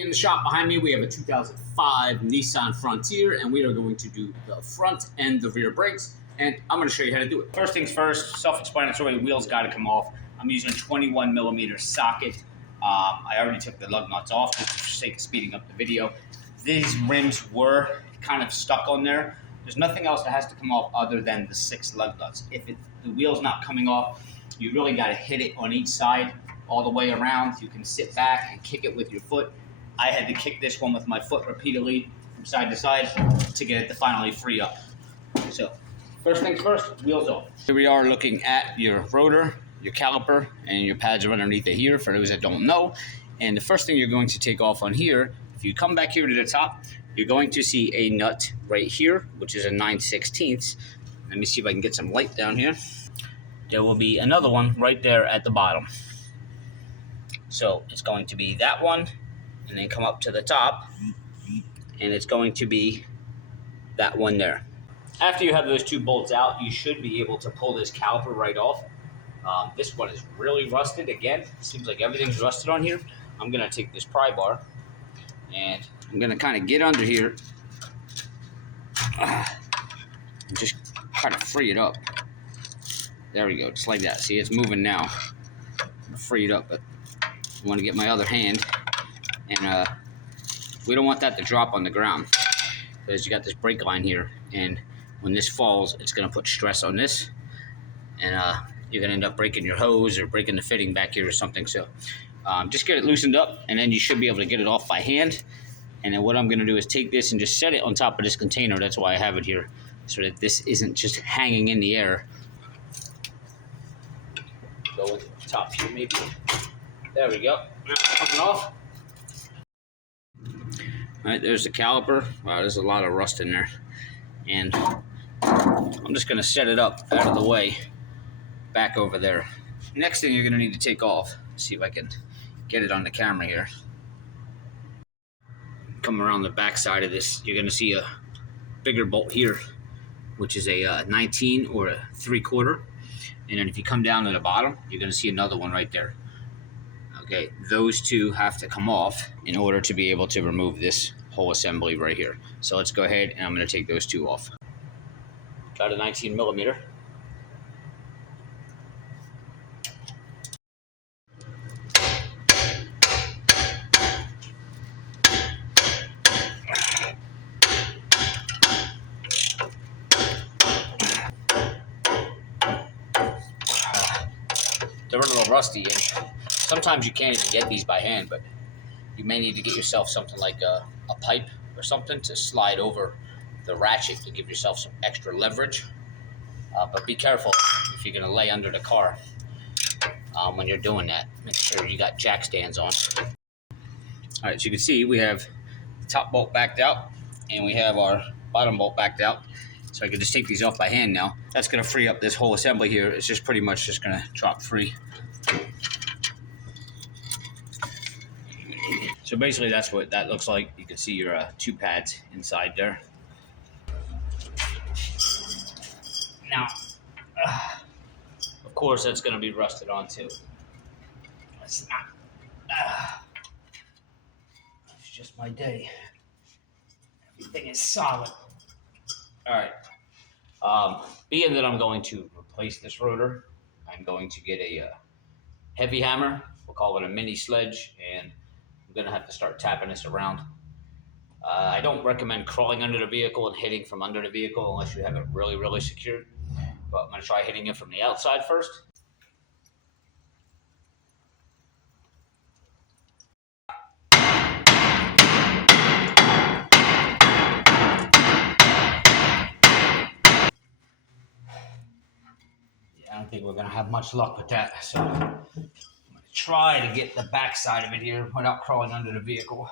In the shop behind me, we have a 2005 Nissan Frontier, and we are going to do the front and the rear brakes, and I'm going to show you how to do it. First things first, self-explanatory, wheels got to come off. I'm using a 21 millimeter socket. I already took the lug nuts off just for the sake of speeding up the video. These rims were kind of stuck on there. There's nothing else that has to come off other than the 6 lug nuts. If the wheel's not coming off, you really got to hit it on each side all the way around. You can sit back and kick it with your foot. I had to kick this one with my foot repeatedly from side to side to get it to finally free up. So, first things first, wheels off. Here we are looking at your rotor, your caliper, and your pads are underneath it here for those that don't know. And the first thing you're going to take off on here, if you come back here to the top, you're going to see a nut right here, which is a 9/16. Let me see if I can get some light down here. There will be another one right there at the bottom. So it's going to be that one, and then come up to the top, and it's going to be that one there. After you have those 2 bolts out, you should be able to pull this caliper right off. This one is really rusted. Again, it seems like everything's rusted on here. I'm going to take this pry bar, and I'm going to kind of get under here and just kind of free it up. There we go, just like that. See, it's moving now. I'm going to free it up, but I want to get my other hand. And we don't want that to drop on the ground because you got this brake line here, and when this falls, it's going to put stress on this, and you're going to end up breaking your hose or breaking the fitting back here or something. So just get it loosened up, and then you should be able to get it off by hand. And then what I'm going to do is take this and just set it on top of this container. That's why I have it here, so that this isn't just hanging in the air. Go with the top here maybe. There we go. Now it's coming off. All right, there's the caliper. Wow, there's a lot of rust in there. And I'm just gonna set it up out of the way, back over there. Next thing you're gonna need to take off, see if I can get it on the camera here. Come around the back side of this, you're gonna see a bigger bolt here, which is a 19 or a 3/4. And then if you come down to the bottom, you're gonna see another one right there. Okay, those 2 have to come off in order to be able to remove this whole assembly right here. So let's go ahead and I'm going to take those 2 off. Got a 19 millimeter. They're a little rusty, and sometimes you can't even get these by hand, but you may need to get yourself something like a pipe or something to slide over the ratchet to give yourself some extra leverage. But be careful if you're going to lay under the car when you're doing that. Make sure you got jack stands on. All right, so you can see we have the top bolt backed out, and we have our bottom bolt backed out. So I can just take these off by hand now. That's going to free up this whole assembly here. It's just pretty much just going to drop free. So basically that's what that looks like. You can see your 2 pads inside there. Now, of course that's going to be rusted on too. It's not. It's just my day. Everything is solid. All right. Being that I'm going to replace this rotor, I'm going to get a heavy hammer. We'll call it a mini sledge, and I'm going to have to start tapping this around. I don't recommend crawling under the vehicle and hitting from under the vehicle unless you have it really, really secured. But I'm going to try hitting it from the outside first. I don't think we're going to have much luck with that, so I'm going to try to get the back side of it here without crawling under the vehicle.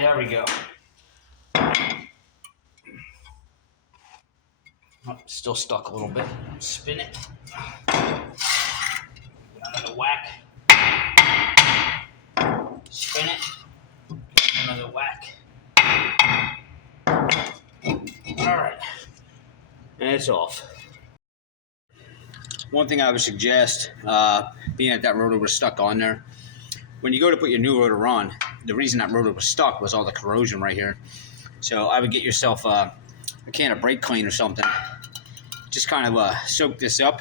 There we go. Oh, still stuck a little bit. Spin it. Another whack. Spin it. Another whack. All right. And it's off. One thing I would suggest, being that rotor was stuck on there, when you go to put your new rotor on, the reason that rotor was stuck was all the corrosion right here. So I would get yourself a can of brake clean or something. Just kind of soak this up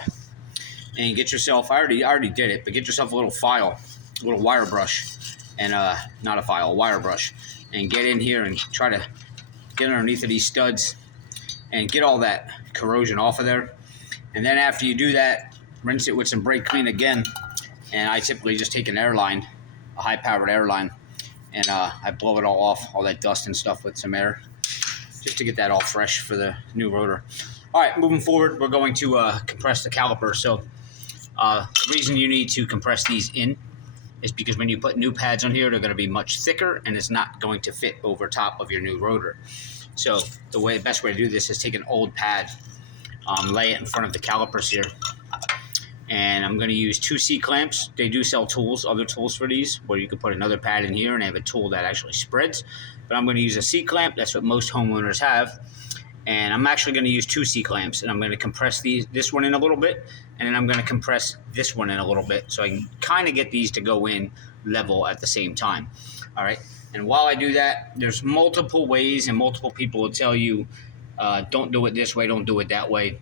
and get yourself, I already did it, but get yourself a little file, a little wire brush, and not a file, a wire brush, and get in here and try to get underneath of these studs and get all that corrosion off of there. And then after you do that, rinse it with some brake clean again. And I typically just take an airline, a high-powered airline, and I blow it all off, all that dust and stuff with some air, just to get that all fresh for the new rotor. All right, moving forward, we're going to compress the caliper. So the reason you need to compress these in is because when you put new pads on here, they're going to be much thicker and it's not going to fit over top of your new rotor. So the best way to do this is take an old pad, lay it in front of the calipers here, and I'm going to use 2 C-clamps. They do sell tools, other tools for these, where you can put another pad in here and they have a tool that actually spreads. But I'm going to use a C-clamp. That's what most homeowners have. And I'm actually going to use 2 C-clamps, and I'm going to compress this one in a little bit, and then I'm going to compress this one in a little bit, so I can kind of get these to go in level at the same time. All right. And while I do that, there's multiple ways, and multiple people will tell you, don't do it this way, don't do it that way.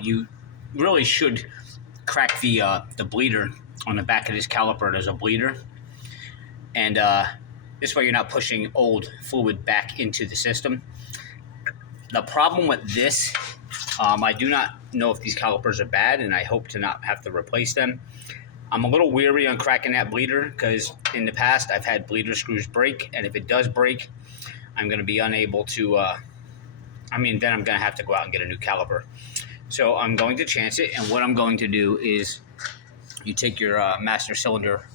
You really should crack the bleeder on the back of this caliper. There's a bleeder, and this way you're not pushing old fluid back into the system. The problem with this, I do not know if these calipers are bad, and I hope to not have to replace them. I'm a little weary on cracking that bleeder because in the past I've had bleeder screws break, and if it does break, I'm going to be unable to, then I'm going to have to go out and get a new caliper. So I'm going to chance it, and what I'm going to do is you take your master cylinder,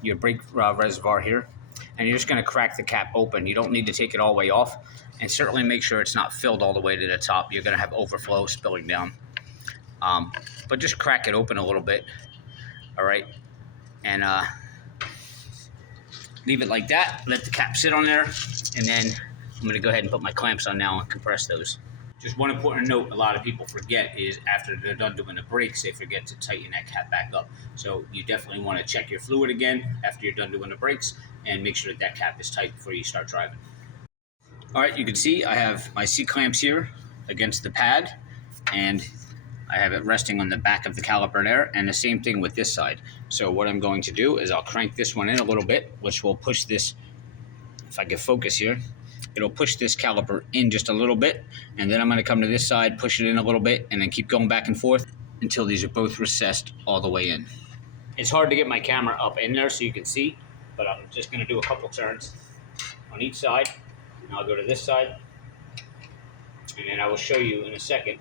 your brake reservoir here, and you're just going to crack the cap open. You don't need to take it all the way off, and certainly make sure it's not filled all the way to the top. You're going to have overflow spilling down. But just crack it open a little bit, all right? And leave it like that. Let the cap sit on there, and then I'm going to go ahead and put my clamps on now and compress those. Just one important note a lot of people forget is after they're done doing the brakes, they forget to tighten that cap back up. So you definitely want to check your fluid again after you're done doing the brakes and make sure that that cap is tight before you start driving. All right, you can see I have my C-clamps here against the pad, and I have it resting on the back of the caliper there, and the same thing with this side. So what I'm going to do is I'll crank this one in a little bit, which will push this, if I get focus here, it'll push this caliper in just a little bit, and then I'm going to come to this side, push it in a little bit, and then keep going back and forth until these are both recessed all the way in. It's hard to get my camera up in there so you can see, but I'm just going to do a couple turns on each side. And I'll go to this side, and then I will show you in a second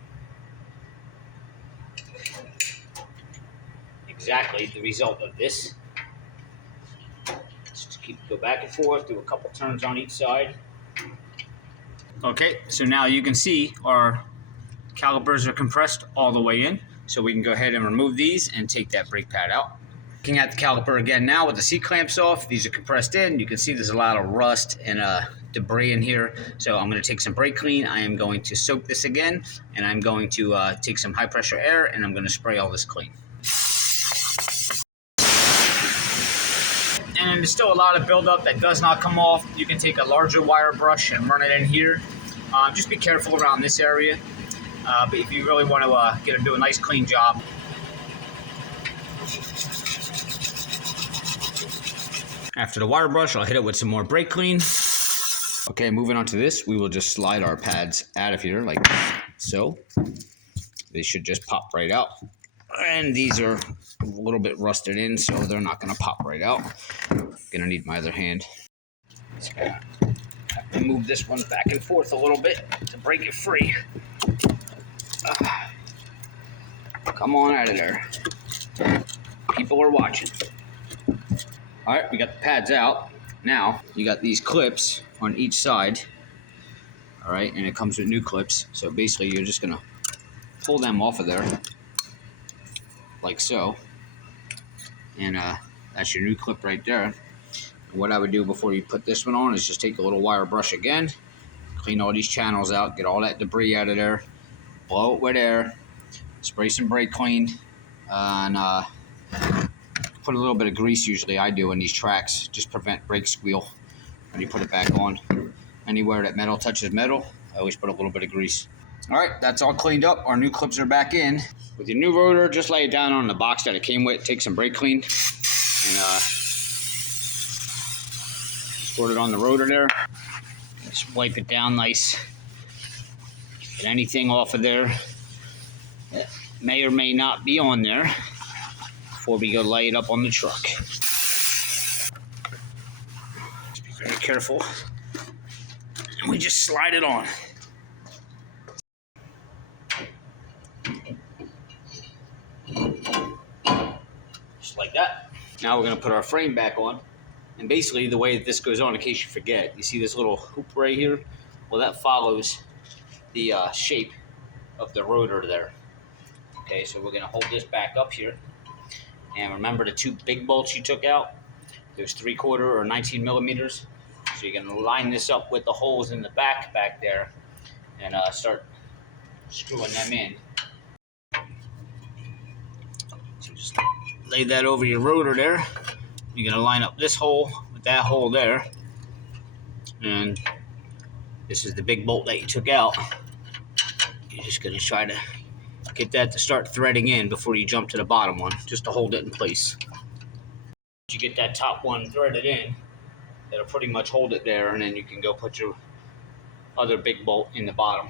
exactly the result of this. Just go back and forth, do a couple turns on each side. Okay, so now you can see our calipers are compressed all the way in, so we can go ahead and remove these and take that brake pad out. Looking at the caliper again now with the C-clamps off, these are compressed in. You can see there's a lot of rust and debris in here, so I'm going to take some brake clean. I am going to soak this again, and I'm going to take some high pressure air, and I'm going to spray all this clean. And there's still a lot of buildup that does not come off. You can take a larger wire brush and run it in here. Just be careful around this area, but if you really want to do a nice clean job. After the wire brush, I'll hit it with some more brake clean. Okay, moving on to this, we will just slide our pads out of here like so. They should just pop right out. And these are a little bit rusted in, so they're not going to pop right out. I'm going to need my other hand. Just gonna have to move this one back and forth a little bit to break it free. Come on out of there. People are watching. All right, we got the pads out. Now, you got these clips on each side. All right, and it comes with new clips. So basically, you're just going to pull them off of there. Like so, and that's your new clip right there. And what I would do before you put this one on is just take a little wire brush again, clean all these channels out, get all that debris out of there, blow it with air, spray some brake clean, and put a little bit of grease. Usually I do in these tracks, just prevent brake squeal when you put it back on. Anywhere that metal touches metal, I always put a little bit of grease. All right, that's all cleaned up. Our new clips are back in. With your new rotor, just lay it down on the box that it came with. Take some brake clean and squirt it on the rotor there. Just wipe it down nice. Get anything off of there that may or may not be on there before we go lay it up on the truck. Just be very careful. And we just slide it on. Just like that. Now we're going to put our frame back on. And basically the way that this goes on, in case you forget, you see this little hoop right here? Well, that follows the shape of the rotor there. Okay, so we're going to hold this back up here. And remember the two big bolts you took out? There's 3/4 or 19 millimeters. So you're going to line this up with the holes in the back there and start screwing them in. So just lay that over your rotor there. You're going to line up this hole with that hole there. And this is the big bolt that you took out. You're just going to try to get that to start threading in before you jump to the bottom one, just to hold it in place. Once you get that top one threaded in, that'll pretty much hold it there, and then you can go put your other big bolt in the bottom.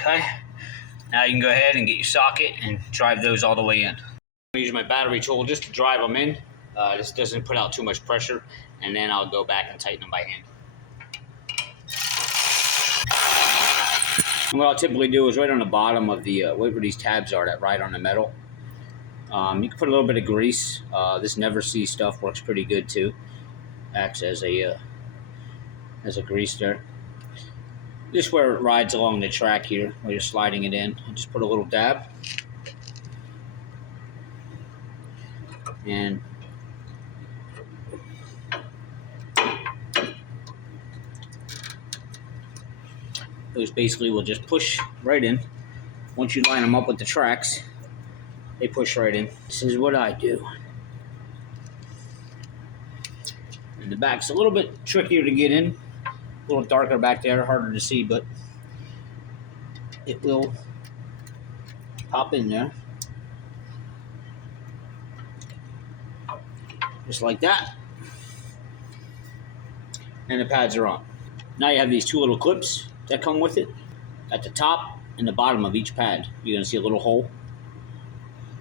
Okay, now you can go ahead and get your socket and drive those all the way in. I'm using my battery tool just to drive them in. This doesn't put out too much pressure, and then I'll go back and tighten them by hand. And what I'll typically do is right on the bottom of the, where these tabs are that ride on the metal, you can put a little bit of grease. This Never See stuff works pretty good too. Acts as a grease there. Just where it rides along the track here, where you're sliding it in, and just put a little dab. And those basically will just push right in. Once you line them up with the tracks, they push right in. This is what I do. And the back's a little bit trickier to get in. A little darker back there, harder to see, but it will pop in there. Just like that. And the pads are on. Now you have these two little clips that come with it. At the top and the bottom of each pad, you're going to see a little hole.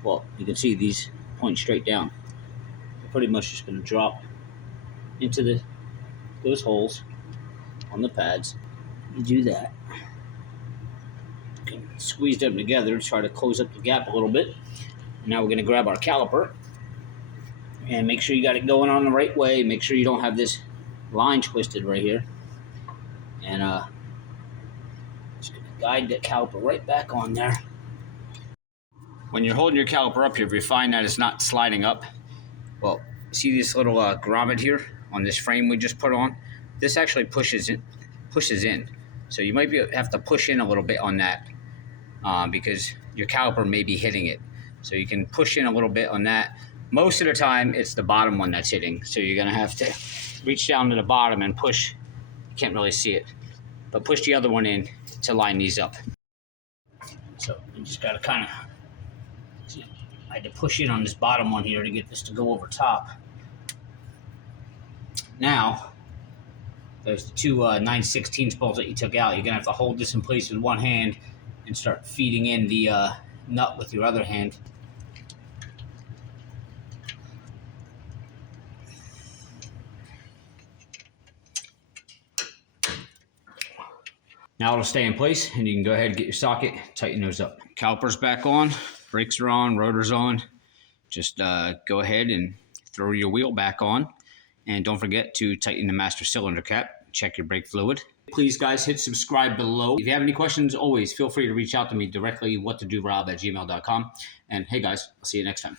Well, you can see these point straight down. They're pretty much just going to drop into those holes on the pads. You do that. You can squeeze them together to try to close up the gap a little bit. Now we're going to grab our caliper and make sure you got it going on the right way. Make sure you don't have this line twisted right here. And just going to guide that caliper right back on there. When you're holding your caliper up here, if you find that it's not sliding up, well, see this little grommet here on this frame we just put on? This actually pushes in. So you might have to push in a little bit on that because your caliper may be hitting it. So you can push in a little bit on that. Most of the time, it's the bottom one that's hitting. So you're going to have to reach down to the bottom and push. You can't really see it, but push the other one in to line these up. So you just got to kind of, I had to push in on this bottom one here to get this to go over top. Now, there's the two 9/16 bolts that you took out. You're going to have to hold this in place with one hand and start feeding in the nut with your other hand. Now it'll stay in place, and you can go ahead and get your socket, tighten those up. Caliper's back on, brakes are on, rotor's on. Just go ahead and throw your wheel back on. And don't forget to tighten the master cylinder cap. Check your brake fluid. Please, guys, hit subscribe below. If you have any questions, always feel free to reach out to me directly, whattodoRob@gmail.com. And hey, guys, I'll see you next time.